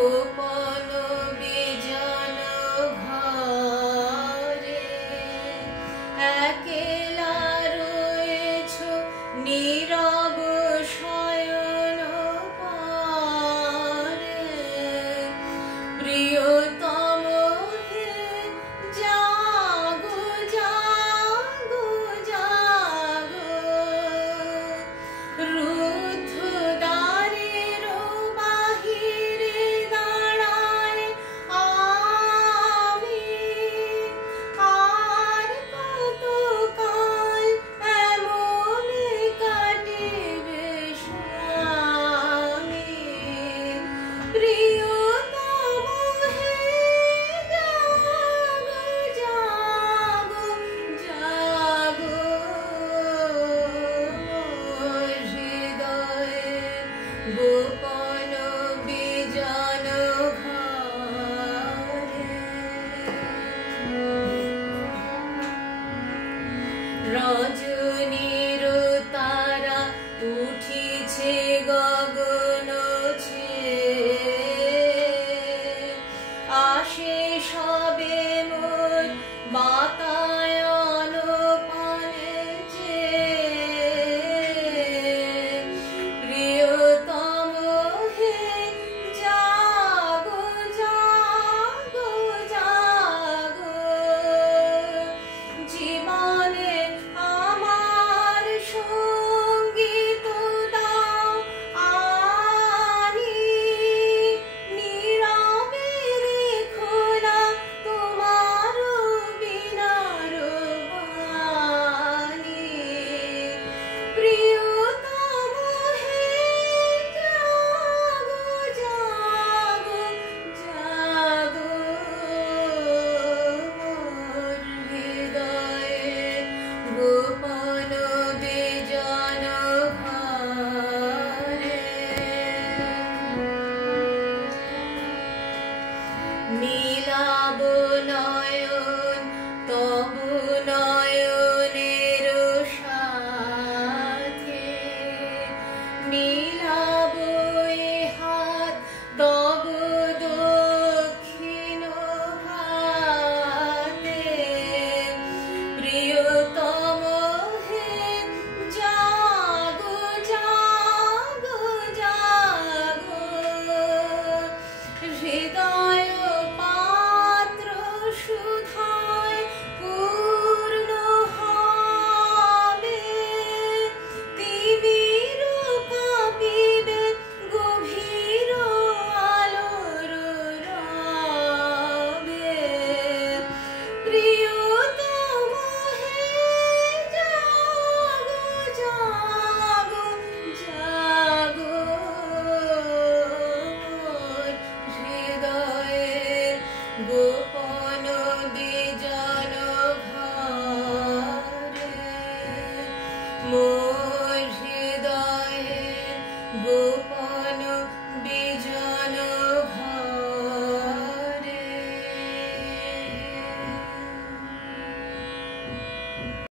গোপন বিজন ঘরে একলা রয়েছ নীরব শয়ন পারে প্রিয়তম হে জাগো জাগো জাগো রুদ্ধ দ্বারের বাহিরে দাঁড়ায় আমি আর কতকাল এমন কাটিবে স্বামী প্রিয়তম হে জাগো জাগো জাগো হৃদয়ে গোপন বিজন ঘরে রজনীর তারা উঠিছে গগন ছেয়ে আসে সবে মোর বাতায়ন পানে চেয়ে প্রিয়তম হে জাগো জাগো জাগো জীবনে আমার সঙ্গীত দাও আনি নীরবে রেখো না তোমার বিনার বাণী প্রিয়তম হে জাগো জাগো জাগো মোর হৃদয়ে গোপন বিজন ঘরে মিলাব নয়ন তব নয়নের সাথে মিলাব এ হাত তব দক্ষিণ হাতে প্রিয়তম হে জাগো জাগো জাগো হৃদয় পাত্র সুধায় পূর্ণ হবে তিমির কাঁপিবে গভীর আলোর রবে প্রিয়তম হে জাগো জাগো জাগো মোর হৃদয়ের গোপন বিজন ঘরে মোর হৃদয়ের গোপন